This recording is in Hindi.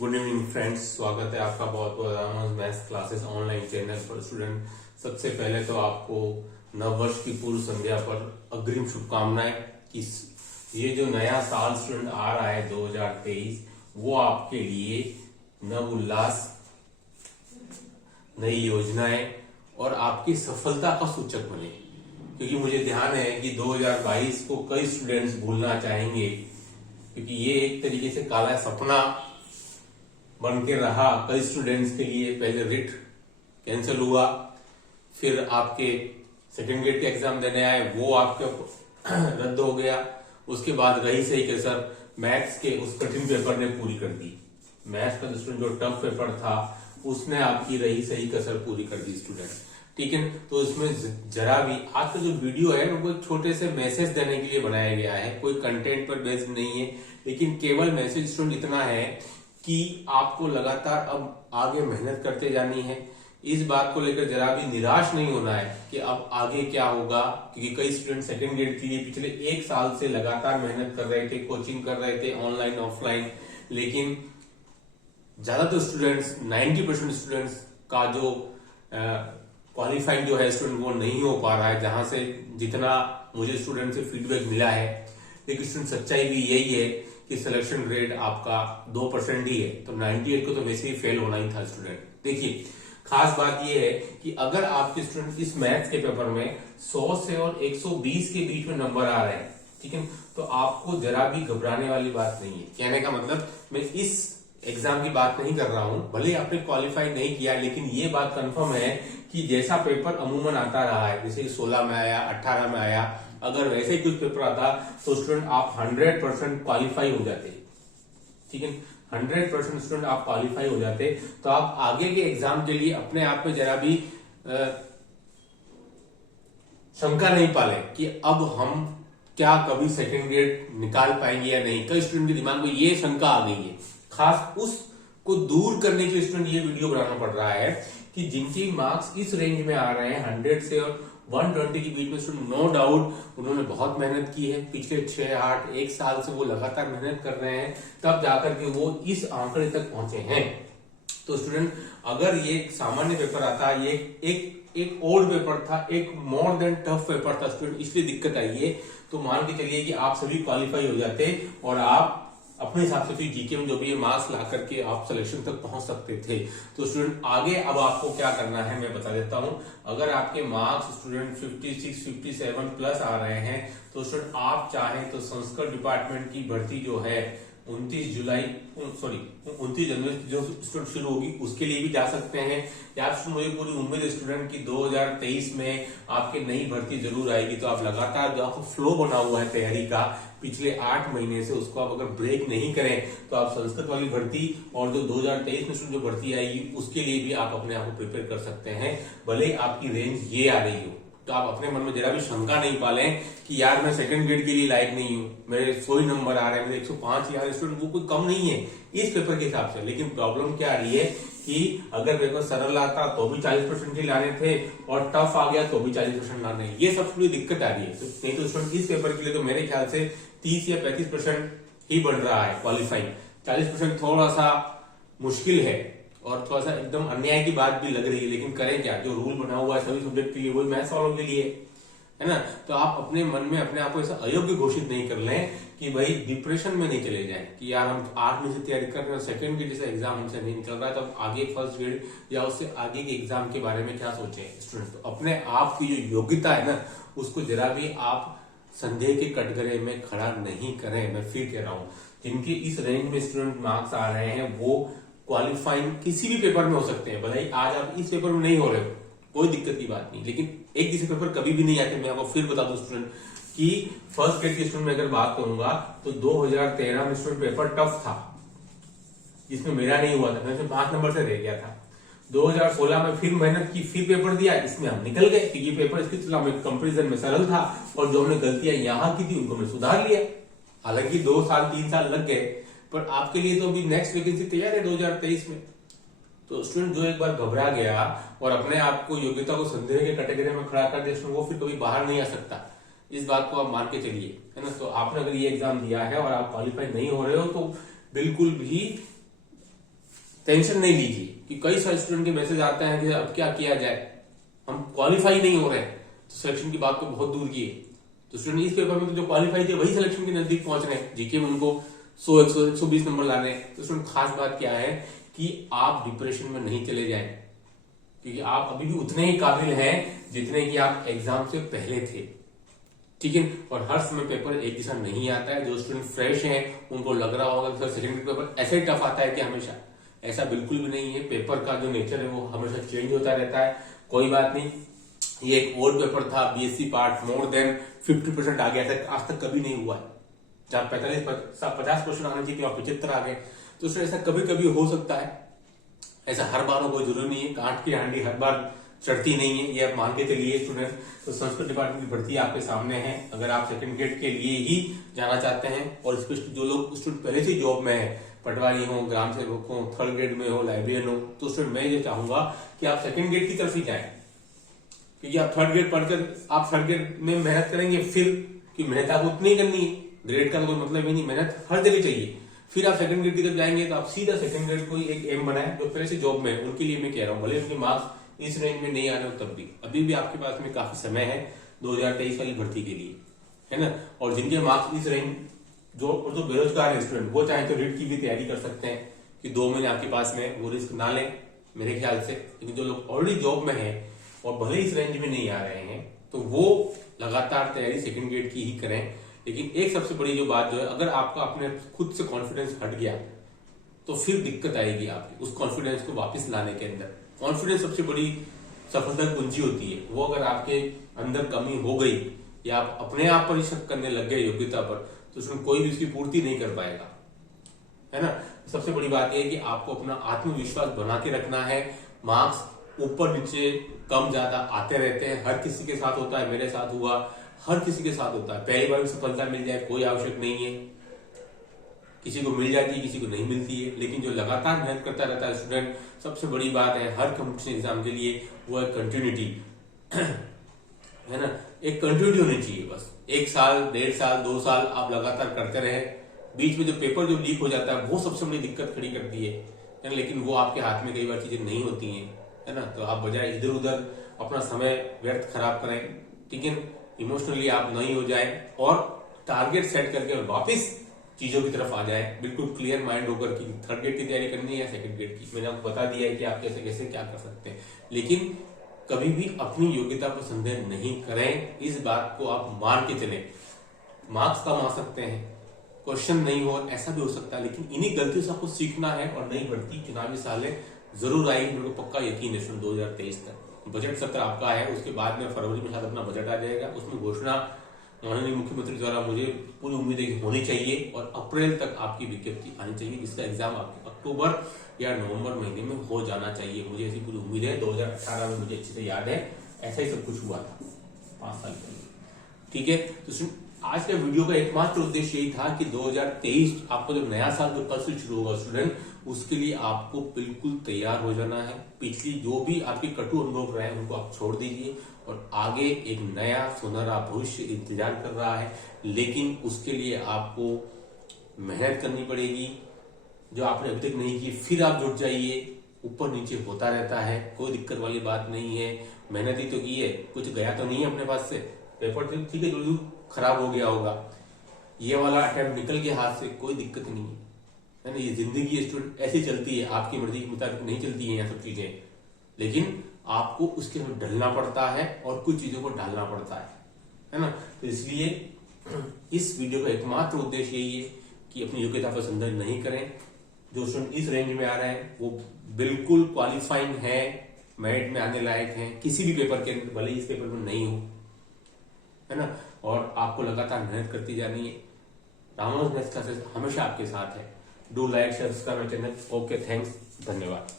गुड इवनिंग फ्रेंड्स, स्वागत है आपका बहुत बहुत मैथ्स क्लासेस ऑनलाइन चैनल पर। स्टूडेंट, सबसे पहले तो आपको नववर्ष की पूर्व संध्या पर अग्रिम शुभकामनाएं। ये जो नया साल स्टूडेंट आ रहा है 2023, वो आपके लिए नव उल्लास, नई योजनाएं और आपकी सफलता का सूचक बने। क्योंकि मुझे ध्यान है कि 2022 को कई स्टूडेंट्स भूलना चाहेंगे, क्योंकि ये एक तरीके से काला सपना बन के रहा कई स्टूडेंट्स के लिए। पहले रिट कैंसिल हुआ, फिर आपके सेकेंड ग्रेड के एग्जाम देने आए, वो आपके रद्द हो गया। उसके बाद रही सही के सर मैथ्स के उस कठिन पेपर ने पूरी कर दी। मैथ्स का स्टूडेंट जो टफ पेपर था उसने आपकी रही सही कसर पूरी कर दी स्टूडेंट, ठीक है। तो इसमें जरा भी आज का जो वीडियो है वो एक छोटे से मैसेज देने के लिए बनाया गया है, कोई कंटेंट पर बेस्ड नहीं है, लेकिन केवल मैसेज स्टूडेंट इतना है कि आपको लगातार अब आगे मेहनत करते जानी है। इस बात को लेकर जरा भी निराश नहीं होना है कि अब आगे क्या होगा, क्योंकि कई स्टूडेंट सेकंड ग्रेड के लिए पिछले एक साल से लगातार मेहनत कर रहे थे, कोचिंग कर रहे थे ऑनलाइन ऑफलाइन, लेकिन ज्यादातर स्टूडेंट्स 90% स्टूडेंट्स का जो क्वालिफाइड जो है स्टूडेंट वो नहीं हो पा रहा है, जहां से जितना मुझे स्टूडेंट से फीडबैक मिला है। लेकिन स्टूडेंट सच्चाई भी यही है कि सिलेक्शन ग्रेड आपका 2% ही है, तो 98 को तो वैसे ही फेल होना ही था स्टूडेंट। देखिए, खास बात यह है कि अगर आपके स्टूडेंट इस मैथ्स के पेपर में 100 से और 120 के बीच में नंबर आ रहे हैं, ठीक है, तो आपको जरा भी घबराने वाली बात नहीं है। कहने का मतलब, मैं इस एग्जाम की बात नहीं कर रहा हूं, भले आपने क्वालिफाई नहीं किया, लेकिन ये बात कंफर्म है कि जैसा पेपर अमूमन आता रहा है, जैसे 16 में आया, 18 में आया, अगर वैसे ही कुछ पेपर आता तो स्टूडेंट आप 100% क्वालिफाई हो जाते, ठीक है। 100% स्टूडेंट आप क्वालिफाई हो जाते, तो आप आगे के एग्जाम के लिए अपने आप में जरा भी शंका नहीं पाले कि अब हम क्या कभी सेकेंड ग्रेड निकाल पाएंगे या नहीं। कई स्टूडेंट के दिमाग में ये शंका आ गई है। खास उसको दूर करने के लिए स्टूडेंट ये वीडियो बनाना पड़ रहा है कि जिनके मार्क्स इस रेंज में आ रहे हैं 100 से और 120 के बीच में स्टूडेंट, नो डाउट उन्होंने बहुत मेहनत की है, पिछले 6-8 साल से वो लगातार मेहनत कर रहे हैं, तब जाकर के वो इस आंकड़े तक पहुंचे हैं। तो स्टूडेंट, अगर ये सामान्य पेपर आता, ये एक ओल्ड पेपर था, एक मोर देन टफ पेपर था स्टूडेंट, इसलिए दिक्कत आई है, तो मान के चलिए कि आप सभी क्वालिफाई हो जाते और आप अपने हिसाब से फिर जीके में जो भी मार्क्स ला करके आप सिलेक्शन तक पहुंच सकते थे। तो स्टूडेंट, आगे अब आपको क्या करना है मैं बता देता हूं। अगर आपके मार्क्स स्टूडेंट 56, 57 प्लस आ रहे हैं, तो स्टूडेंट आप चाहें तो संस्कृत डिपार्टमेंट की भर्ती जो है 29 जनवरी जो स्टूडेंट शुरू होगी उसके लिए भी जा सकते हैं। या मुझे पूरी उम्मीद है स्टूडेंट की 2023 में आपके नई भर्ती जरूर आएगी, तो आप लगातार जो आपको फ्लो बना हुआ है तैयारी का पिछले 8 महीने से, उसको आप अगर ब्रेक नहीं करें तो आप संस्कृत वाली भर्ती और जो 2023 में जो भर्ती आएगी उसके लिए भी आप अपने आप को प्रिपेयर कर सकते हैं, भले आपकी रेंज ये आ रही हो। तो आप अपने मन में जरा भी शंका नहीं पालें कि यार मैं सेकंड ग्रेड के लिए लायक नहीं हूं, मेरे 100 ही नंबर आ रहे हैं, मेरे 105 यार स्टूडेंट, वो कोई कम नहीं है इस पेपर के हिसाब से। लेकिन प्रॉब्लम क्या आ रही है कि अगर पेपर सरल आता तो भी 40% ही लाने थे और टफ आ गया तो भी 40% लाने, ये सब थोड़ी दिक्कत आ रही है। तो नहीं तो स्टूडेंट इस पेपर के लिए तो मेरे ख्याल से 30 या 35% ही बढ़ रहा है क्वालिफाइंग, 40% थोड़ा सा मुश्किल है और थोड़ा सा एकदम अन्याय की बात भी लग रही है। लेकिन करें क्या, जो रूल बना हुआ है सभी सब्जेक्ट के लिए वही मैथ्स वालों के लिए है ना। तो आप अपने मन में अपने आप को ऐसा अयोग्य घोषित नहीं कर लें कि भाई डिप्रेशन में नहीं चले जाएं कि यार हम 8 में से तैयारी कर रहे हैं, सेकंड ग्रेड जैसा एग्जाम हमसे नहीं निकल रहा है, तो अब आगे फर्स्ट ग्रेड या उससे आगे के एग्जाम के बारे में क्या सोचें स्टूडेंट। तो अपने आप की जो योग्यता है ना, उसको जरा भी आप संदेह के कटघरे में खड़ा नहीं करें। मैं फिर कह रहा हूं, जिनके इस रेंज में स्टूडेंट मार्क्स आ रहे हैं वो क्वालिफाइंग किसी भी पेपर में हो सकते हैं। भले ही आज आप इस पेपर में नहीं हो रहे हो, कोई दिक्कत की बात नहीं, लेकिन एक जैसे पेपर कभी भी नहीं आते। मैं आपको फिर बता दूं स्टूडेंट कि फर्स्ट ग्रेड के स्टूडेंट में अगर बात करूंगा तो 2013 में स्टूडेंट पेपर टफ था, जिसमें मेरा नहीं हुआ था, मैं 5 नंबर से रह गया था। 2016 में फिर मेहनत की, फिर पेपर दिया, इसमें हम निकल गए क्योंकि पेपर इसके कंपेरिजन में सरल था और जो हमने गलतियां यहां की थी उनको हमने सुधार लिया। हालांकि 2 साल 3 साल लग गए, पर आपके लिए तो अभी नेक्स्ट वैकेंसी तैयार है 2023 में। तो स्टूडेंट जो एक बार घबरा गया और अपने आप को योग्यता को संदेह के कैटेगरी में खड़ा कर दिया, वो फिर कभी बाहर नहीं आ सकता। इस बात को आप मान के चलिए, है ना। तो आपने अगर ये एग्जाम दिया है और आप क्वालिफाई नहीं हो रहे हो तो बिल्कुल भी टेंशन नहीं लीजिए कि कई सारे स्टूडेंट के मैसेज आते हैं कि अब क्या किया जाए, हम क्वालिफाई नहीं हो रहे हैं, तो सिलेक्शन की बात को बहुत दूर की है। तो स्टूडेंट इस पेपर में तो जो क्वालिफाई थे वही सिलेक्शन के नजदीक पहुंच रहे हैं, जीके में उनको 100, 100, 120 नंबर लाने हैं। तो स्टूडेंट खास बात क्या है कि आप डिप्रेशन में नहीं चले जाएं, क्योंकि आप अभी भी उतने ही काबिल हैं जितने कि आप एग्जाम से पहले थे, ठीक है। और हर समय पेपर एक जैसा नहीं आता है। जो स्टूडेंट फ्रेश हैं उनको लग रहा होगा कि सर सेकंड पेपर ऐसे टफ आता है कि हमेशा, ऐसा बिल्कुल भी नहीं है। पेपर का जो नेचर है वो हमेशा चेंज होता रहता है। कोई बात नहीं, ये एक ओल्ड पेपर था, बीएससी पार्ट मोर देन 50% आ गया था, आज तक कभी नहीं हुआ है। जहां 50% आना चाहिए, 75 आ गए। तो उसमें ऐसा कभी कभी हो सकता है, ऐसा हर बार कोई जरूरी नहीं है। कांट की हांडी हर बार चढ़ती नहीं है, ये आप मान के चलिए स्टूडेंट। तो संस्कृत डिपार्टमेंट की भर्ती आपके सामने है। अगर आप सेकंड ग्रेड के लिए ही जाना चाहते हैं, और स्पेशली जो लोग स्टूडेंट पहले से जॉब में है, पटवारी हो, ग्राम सेवक हो, थर्ड ग्रेड में हो, लाइब्रेरियन हो, तो स्टूडेंट मैं ये चाहूंगा कि आप सेकंड ग्रेड की तरफ ही जाएं। क्योंकि आप थर्ड ग्रेड पढ़कर आप थर्ड ग्रेड में मेहनत करेंगे, फिर कि मेहनत आपको उतनी करनी है, ग्रेड का कोई मतलब ही नहीं, मेहनत हर जगह चाहिए। फिर आप सेकंड ग्रेड की तरफ जाएंगे तो आप सीधा सेकंड ग्रेड को एक एम बनाए। जो पहले से जॉब में है उनके लिए मैं कह रहा हूँ, भले उनके मार्क्स इस रेंज में नहीं आ रहे हो तब भी अभी भी आपके पास में काफी समय है 2023 वाली भर्ती के लिए, है ना। और जिनके मार्क्स इस रेंज, जो बेरोजगार है स्टूडेंट, वो चाहे तो रीट की भी तैयारी कर सकते हैं कि 2 महीने आपके पास में, वो रिस्क ना लें मेरे ख्याल से। लेकिन जो लोग ऑलरेडी जॉब में है और भले इस रेंज में नहीं आ रहे हैं, तो वो लगातार तैयारी सेकंड ग्रेड की ही करें। लेकिन एक सबसे बड़ी जो बात जो है, अगर आपका अपने खुद से कॉन्फिडेंस हट गया तो फिर दिक्कत आएगी आपकी उस कॉन्फिडेंस को वापस लाने के अंदर। कॉन्फिडेंस सबसे बड़ी सफलता की कुंजी होती है। वो अगर आपके अंदर कमी हो गई या आप अपने आप पर ही शक करने लग गए योग्यता पर, तो उसमें कोई भी उसकी पूर्ति नहीं कर पाएगा, है ना। सबसे बड़ी बात यह है कि आपको अपना आत्मविश्वास बना के रखना है। मार्क्स ऊपर नीचे कम ज्यादा आते रहते हैं, हर किसी के साथ होता है, मेरे साथ हुआ, हर किसी के साथ होता है। पहली बार सफलता मिल जाए कोई आवश्यक नहीं है, किसी को मिल जाती है, किसी को नहीं मिलती है। लेकिन जो लगातार मेहनत करता रहता है स्टूडेंट, सबसे बड़ी बात है हर कॉम्पिटिशन एग्जाम के लिए, वो है कंटिन्यूटी, है ना। एक कंटिन्यूटी होनी चाहिए। बस 1 साल, 1.5 साल, 2 साल आप लगातार करते रहे। बीच में जो पेपर जो लीक हो जाता है वो सबसे बड़ी दिक्कत खड़ी करती है। लेकिन वो आपके हाथ में कई बार चीजें नहीं होती हैं, है ना। तो आप बजाय इधर उधर अपना समय व्यर्थ खराब करें, ठीक है, इमोशनली आप नहीं हो जाए और टारगेट सेट करके और वापस चीजों की तरफ आ जाए, बिल्कुल क्लियर माइंड होकर कि थर्ड ग्रेड की तैयारी करनी है या सेकंड ग्रेड की। मैंने आपको बता दिया है कि आप कैसे कैसे क्या कर सकते हैं, लेकिन कभी भी अपनी योग्यता पर संदेह नहीं करें। इस बात को आप मान के चलें। मार्क्स कम आ सकते हैं, क्वेश्चन नहीं हो, ऐसा भी हो सकता है, लेकिन इन्हीं गलतियों से आपको सीखना है। और नई भर्ती चुनावी साल है, जरूर आएगी, मेरे को पक्का यकीन है। 2023 तक बजट सत्र आपका है, उसके बाद में फरवरी में शायद अपना बजट आ जाएगा, उसमें घोषणा माननीय मुख्यमंत्री द्वारा मुझे पूरी उम्मीद होनी चाहिए और अप्रैल तक आपकी विज्ञप्ति आनी चाहिए, जिसका एग्जाम आपके अक्टूबर या नवंबर महीने में हो जाना चाहिए। मुझे ऐसी पूरी उम्मीद है। 2018 में मुझे अच्छे से याद है, ऐसा ही सब कुछ हुआ था 5 साल पहले, ठीक है। तो आज के वीडियो का एकमात्र उद्देश्य यही था कि 2023 आपको जो नया साल जो कल से शुरू होगा स्टूडेंट, उसके लिए आपको बिल्कुल तैयार हो जाना है। पिछली जो भी आपके कटु अनुभव रहे हैं उनको आप छोड़ दीजिए और आगे एक नया सुनहरा भविष्य इंतजार कर रहा है। लेकिन उसके लिए आपको मेहनत करनी पड़ेगी, जो आपने अभी तक नहीं की। फिर आप जुट जाइए, ऊपर नीचे होता रहता है, कोई दिक्कत वाली बात नहीं है। मेहनत ही तो की है, कुछ गया तो नहीं है अपने पास से। पेपर तो ठीक है, जल्दी खराब हो गया होगा, ये वाला अटेम्प्ट निकल गया हाथ से, कोई दिक्कत नहीं है ना। ये जिंदगी स्टूडेंट ऐसी चलती है, आपकी मर्जी के मुताबिक नहीं चलती है ये सब चीजें, लेकिन आपको उसके अंदर ढलना पड़ता है और कुछ चीजों को डालना पड़ता है ना। तो इसलिए इस वीडियो का एकमात्र उद्देश्य यही है कि अपनी योग्यता पर संदेह नहीं करें। जो स्टूडेंट इस रेंज में आ रहे हैं वो बिल्कुल क्वालिफाइंग है, मेरिट में आने लायक है किसी भी पेपर के अंदर, भले इस पेपर में नहीं हो, है ना। और आपको लगातार मेहनत करती जानी है। रामानुज मैथ्स क्लासेस हमेशा आपके साथ है। Do like share subscribe my channel. Okay, thanks, धन्यवाद।